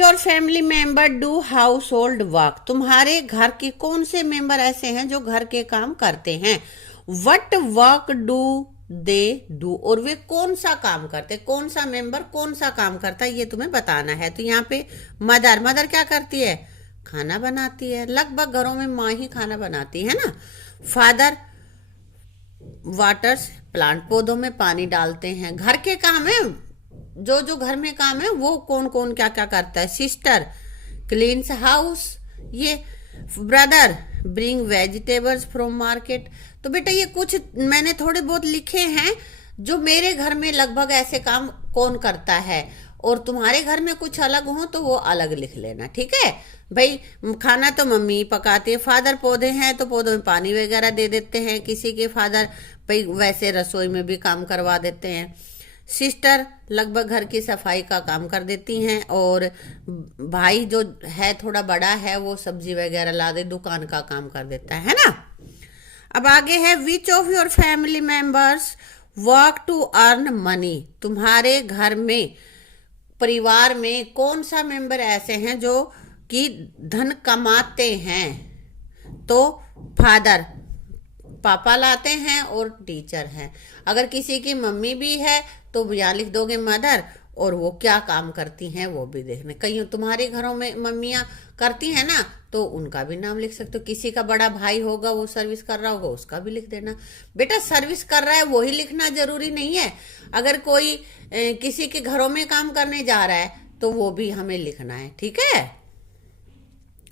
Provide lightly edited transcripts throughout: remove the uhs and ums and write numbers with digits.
Your family member do household work? तुम्हारे घर के कौन से मेंबर ऐसे हैं जो घर के काम करते हैं? What work do they do? और वे कौन सा काम करते, कौन सा मेंबर कौन सा काम करता है, ये तुम्हें बताना है। तो यहाँ पे मदर, मदर क्या करती है? खाना बनाती है। लगभग घरों में माँ ही खाना बनाती है ना। फादर वाटर्स प्लांट, पौधों में पानी डालते हैं। घर के काम है, जो जो घर में काम है वो कौन कौन क्या क्या करता है। सिस्टर क्लीन्स हाउस, ये brother bring vegetables from market. तो बेटा ये कुछ मैंने थोड़े बहुत लिखे हैं जो मेरे घर में लगभग ऐसे काम कौन करता है, और तुम्हारे घर में कुछ अलग हो तो वो अलग लिख लेना, ठीक है भाई। खाना तो मम्मी पकाती है। फादर पौधे हैं तो पौधों में पानी वगैरह दे देते हैं। किसी के फादर भाई वैसे रसोई में भी काम करवा देते हैं। सिस्टर लगभग घर की सफाई का काम कर देती हैं, और भाई जो है थोड़ा बड़ा है वो सब्जी वगैरह ला दे, दुकान का काम कर देता है ना। अब आगे है which of your family members work to earn money? तुम्हारे घर में परिवार में कौन सा मेंबर ऐसे हैं जो कि धन कमाते हैं? तो फादर पापा लाते हैं, और टीचर हैं। अगर किसी की मम्मी भी है तो यहाँ लिख दोगे मदर, और वो क्या काम करती हैं वो भी देखना। कहीं तुम्हारे घरों में मम्मियाँ करती हैं ना तो उनका भी नाम लिख सकते हो। किसी का बड़ा भाई होगा वो सर्विस कर रहा होगा, उसका भी लिख देना। बेटा सर्विस कर रहा है वही लिखना जरूरी नहीं है। अगर कोई किसी के घरों में काम करने जा रहा है तो वो भी हमें लिखना है, ठीक है।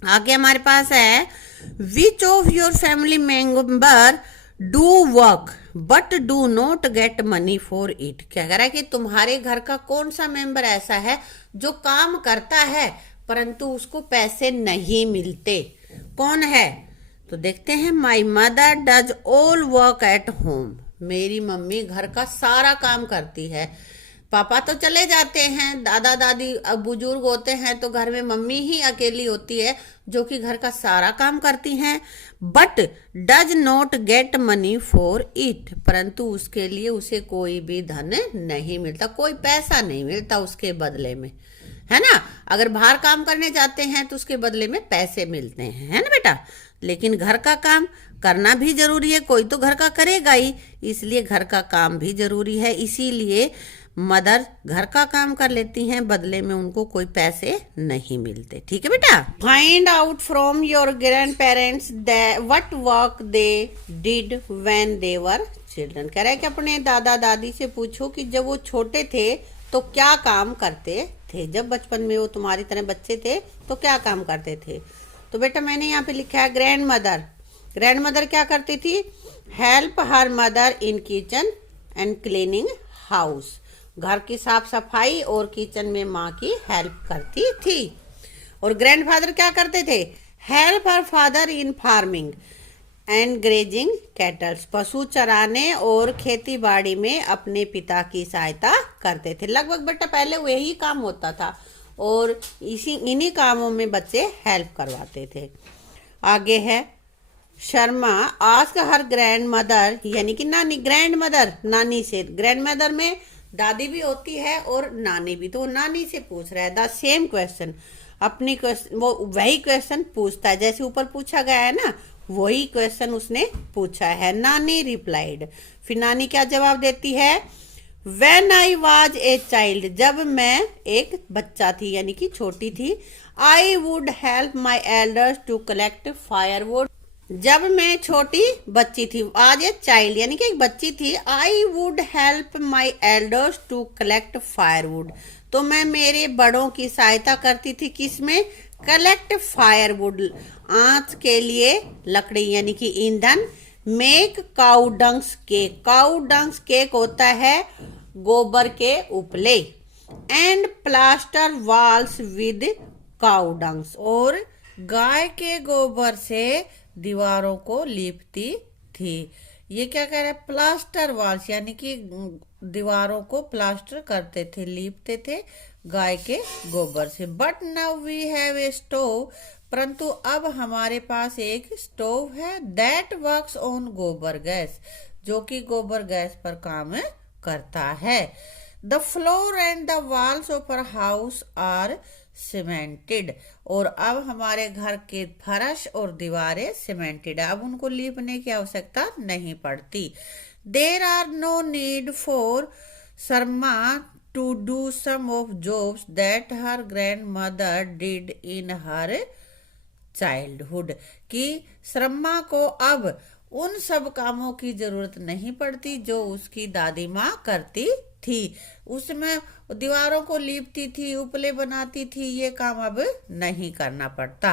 आगे हमारे पास है which of your family member do work but do not get money for it? क्या कह रहा है कि तुम्हारे घर का कौन सा मेंबर ऐसा है जो काम करता है परंतु उसको पैसे नहीं मिलते? कौन है? तो देखते हैं। My mother does all work at home. मेरी मम्मी घर का सारा काम करती है। पापा तो चले जाते हैं, दादा दादी अब बुजुर्ग होते हैं, तो घर में मम्मी ही अकेली होती है जो कि घर का सारा काम करती हैं। But does not get money for it, परंतु उसके लिए उसे कोई भी धन नहीं मिलता, कोई पैसा नहीं मिलता उसके बदले में, है ना। अगर बाहर काम करने जाते हैं तो उसके बदले में पैसे मिलते हैं, है ना बेटा। लेकिन घर का काम करना भी जरूरी है, कोई तो घर का करेगा ही, इसलिए घर का काम भी जरूरी है। इसीलिए मदर घर का काम कर लेती हैं, बदले में उनको कोई पैसे नहीं मिलते, ठीक है बेटा। Find out from your grand parents what work they did when they were children. कह रहा है कि अपने दादा दादी से पूछो कि जब वो छोटे थे तो क्या काम करते थे। जब बचपन में वो तुम्हारी तरह बच्चे थे तो क्या काम करते थे? तो बेटा मैंने यहाँ पे लिखा है ग्रैंड मदर। ग्रैंड मदर क्या करती थी? Help her mother in kitchen and cleaning house. घर की साफ सफाई और किचन में माँ की हेल्प करती थी। और ग्रैंडफादर क्या करते थे? Help her father in farming and grazing kettles. पशु चराने और खेती बाड़ी में अपने पिता की सहायता करते थे। लगभग बेटा पहले वही काम होता था, और इन्हीं कामों में बच्चे हेल्प करवाते थे। आगे है Sharma ask her grand mother, यानी कि नानी, ग्रैंड मदर नानी से। ग्रैंड मदर में दादी भी होती है और नानी भी, तो वो नानी से पूछ रहा है द सेम क्वेश्चन। अपनी क्वेश्चन वो वही क्वेश्चन पूछता है जैसे ऊपर पूछा गया है ना, वही क्वेश्चन उसने पूछा है। नानी रिप्लाइड, फिर नानी क्या जवाब देती है? When I was a child, जब मैं एक बच्चा थी यानी कि छोटी थी, I would help my elders to collect firewood। जब मैं छोटी बच्ची थी, आज ए चाइल्ड यानी कि एक बच्ची थी, I would help my elders to collect firewood. तो मैं मेरे बड़ों की सहायता करती थी किसमें? कलेक्ट फायरवुड, आंच के लिए लकड़ी यानी कि ईंधन। Make cow dungs cake, cow dungs cake होता है गोबर के उपले। And plaster walls with cow dungs, और गाय के गोबर से दीवारों को लीपती थी। ये क्या कह रहा है? प्लास्टर वॉल्स यानी कि दीवारों को प्लास्टर करते थे, लीपते थे गाय के गोबर से। But now we have a stove, परंतु अब हमारे पास एक स्टोव है। दैट वर्क्स ऑन गोबर गैस, जो कि गोबर गैस पर काम करता है। The floor and the walls of our house are cemented, और अब हमारे घर के फर्श और दीवारें सीमेंटेड, अब उनको लीपने की आवश्यकता नहीं पड़ती। There are no need for Sharma to do some of jobs that her grandmother did in her childhood, कि शर्मा को अब उन सब कामों की जरूरत नहीं पड़ती जो उसकी दादी माँ करती थी। उसमें दीवारों को लीपती थी, उपले बनाती थी, ये काम अब नहीं करना पड़ता।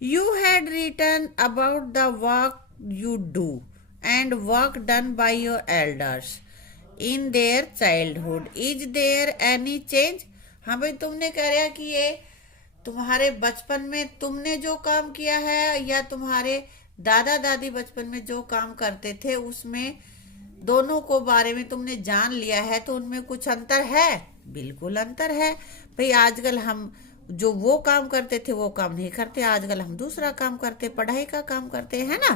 You had written about the work you do and work done by your elders in their childhood, is there any change. हाँ भाई, तुमने कह रहा कि ये तुम्हारे बचपन में तुमने जो काम किया है या तुम्हारे दादा दादी बचपन में जो काम करते थे उसमें दोनों को बारे में तुमने जान लिया है, तो उनमें कुछ अंतर है? बिल्कुल अंतर है भाई। आजकल हम जो वो काम करते थे वो काम नहीं करते, आजकल हम दूसरा काम करते, पढ़ाई का काम करते हैं ना।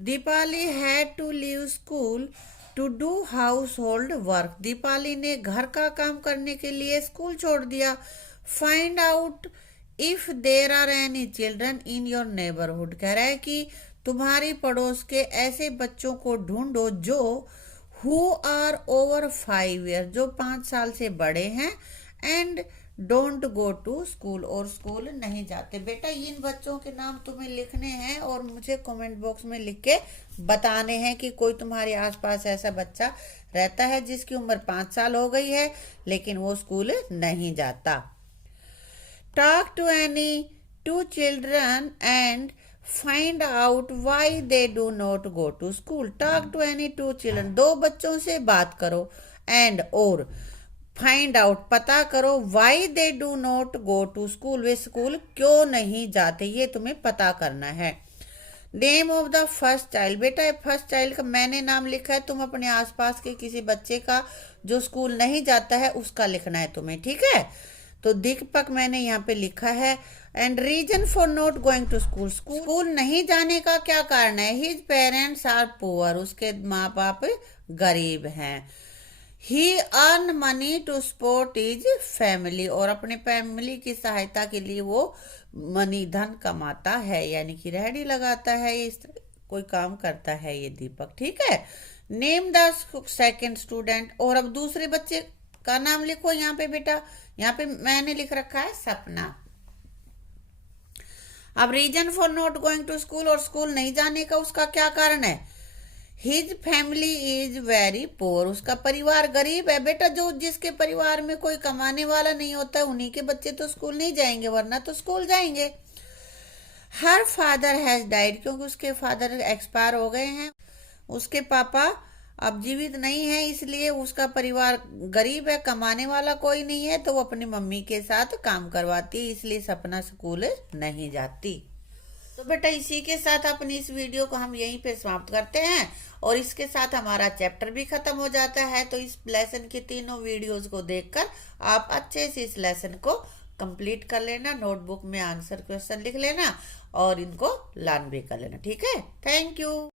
Deepali had to leave school to do household work, Deepali ने घर का काम करने के लिए स्कूल छोड़ दिया। Find out if there are any children in your neighbourhood, कह रहा है कि तुम्हारी पड़ोस के ऐसे बच्चों को ढूंढो जो हु आर ओवर 5 ईयर, जो 5 साल से बड़े हैं, and don't go to school, और स्कूल नहीं जाते। बेटा इन बच्चों के नाम तुम्हें लिखने हैं और मुझे कमेंट बॉक्स में लिख के बताने हैं कि कोई तुम्हारे आसपास ऐसा बच्चा रहता है जिसकी उम्र 5 साल हो गई है लेकिन वो स्कूल नहीं जाता। Talk to any 2 children and find out why they do not go to school, talk to any 2 children, 2 बच्चों से बात करो, एंड और फाइंड आउट पता करो, why they do not go to school, वे स्कूल क्यों नहीं जाते, ये तुम्हें पता करना है। Name of the first child, बेटा फर्स्ट चाइल्ड का मैंने नाम लिखा है, तुम अपने आसपास के किसी बच्चे का जो स्कूल नहीं जाता है उसका लिखना है तुम्हें, ठीक है। तो दीपक मैंने यहाँ पे लिखा है। And reason for not going to school, school नहीं जाने का क्या कारण है? हिज पेरेंट्स आर पुअर, उसके माँ बाप गरीब हैं। He earn money to support is family, और अपने फैमिली की सहायता के लिए वो मनी धन कमाता है, यानी कि रेहड़ी लगाता है, इस कोई काम करता है ये दीपक, ठीक है। नेम द सेकेंड स्टूडेंट, और अब दूसरे बच्चे का नाम लिखो यहाँ पे बेटा, यहाँ पे मैंने लिख रखा है सपना। अब reason for not going to school, और स्कूल नहीं जाने का उसका क्या कारण है? His family is very poor, उसका परिवार गरीब है। बेटा जो जिसके परिवार में कोई कमाने वाला नहीं होता उन्हीं के बच्चे तो स्कूल नहीं जाएंगे, वरना तो स्कूल जाएंगे। हर फादर हैज डाइड, क्योंकि उसके फादर एक्सपायर हो गए हैं, उसके पापा अब जीवित नहीं है, इसलिए उसका परिवार गरीब है, कमाने वाला कोई नहीं है, तो वो अपनी मम्मी के साथ काम करवाती है, इसलिए सपना स्कूल नहीं जाती। तो बेटा इसी के साथ अपनी इस वीडियो को हम यहीं पे समाप्त करते हैं, और इसके साथ हमारा चैप्टर भी खत्म हो जाता है। तो इस लेसन की तीनों वीडियोस को देखकर आप अच्छे से इस लेसन को कंप्लीट कर लेना, नोटबुक में आंसर क्वेश्चन लिख लेना और इनको लर्न भी कर लेना, ठीक है। Thank you.